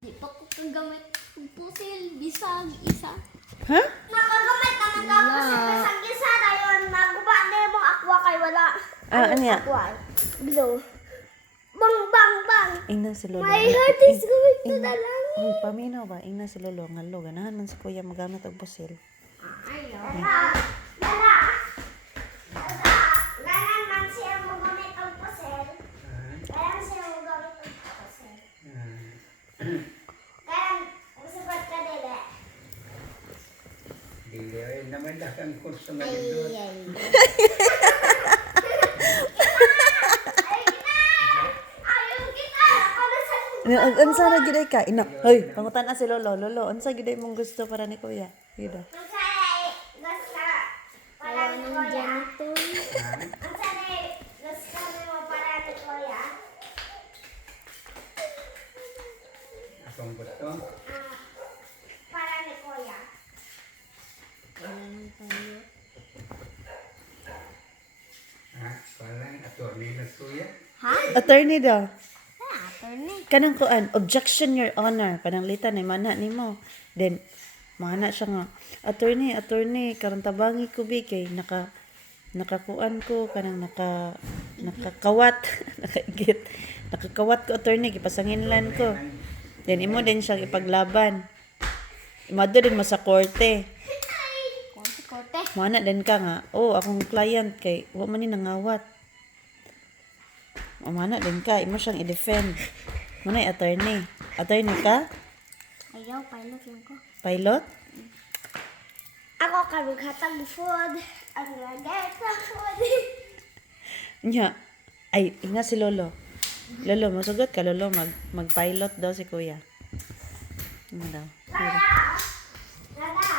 Di pa ko kagamit ng pusil, bisag, isa. Ha? Nakagamit naman daw Wala. kasi bisang isa na yun. Maguba na yung mga aqua kay wala. Ano yan? Aqua. Blue. Bang, bang, bang. Ingnan si Lolo. My heart is going to the langit. Uy, paminaw ba? Ingnan si Lolo. Ngalo, ganahan man si Kuya magamit og pusil. Ayaw. Lala. Lala. Lala. Ganan man siya magamit ang pusel. Ganan siya magamit ang pusel. Ganan, usabat ka dili. Dili ay naman kang kurso nga doon. Ay, ayaw kita. Ako na sa Unsa ra giday ka? Ina. Hoy, pangutan na si Lolo. Lolo, unsa giday mong gusto para ni Kuya? Gida. Masaya, basta parang Ayaw ng kuya. janitor. Ang sanay, gusto mo parang kuya. Akong gusto. Parang ni kuya. Ayaw tayo. Parang attorney na suya. Ha? Attorney daw. Attorney. Kanang kuan, objection your honor. Pananglitan ay mana nimo. Then mana siya nga, attorney, karang tabangi ko bi kay nakakuan ko kanang nakakawat, nakaigit. Nakakawat ko attorney gipasanginlan ko. Then imo din siya ipaglaban. Imado din mo sa korte. Korte. Mana din ka nga, oh, akong client kay wa man ni nangawat. Mana din ka, imo siyang i-defend. Manay attorney. Attorney ka? Ayaw, pilot lang ko. Pilot? Ako karughatang food. Ang lagat ng food. Nya. Ay, inga si Lolo. Lolo, masugot ka, Lolo. Mag-pilot daw si Kuya. Ano daw? Lala. Lala.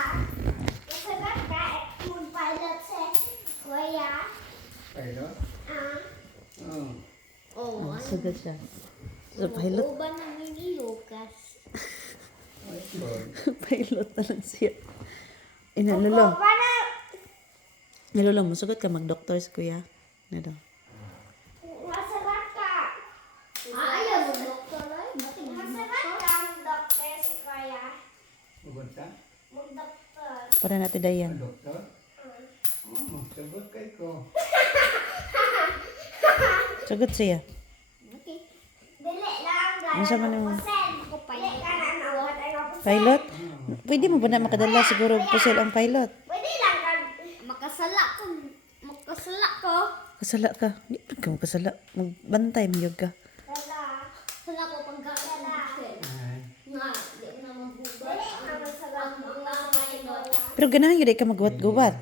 Kasagat ka, moon pilot si kuya. Pilot? Oh. Oh, Sugot siya. So, pilot? uban namin ni Lucas. Good. Pilot na lang siya. Ina, Lolo. Parang Ni Lolo, masugot ka, mag-doctor si Kuya. Ano daw? masagat ka. Ayaw mo doktor ay. Ba't Masagat ka ang doktor si kuya. Pugunta? Mag-doktor. Para natin dayan. Doktor? Oh, sagot kay ko. Sugot siya. Okay. Dili lang Ano sa man yung Ako Dili pilot. ka na nawat ay mapusel. pilot? Pwede mo ba na makadala siguro pusil ang pilot? Pwede lang ka. Makasala ko. Makasala ko. Kasala ka. Di pa ka kasala. Magbantay, mayog ka. Lala. Sala ko pag gawin ng pusil. Nga, di mo na mabubat. Dili ka masagat Ang mga pilot. Pero ganahan yun, di ka magguwat-guwat.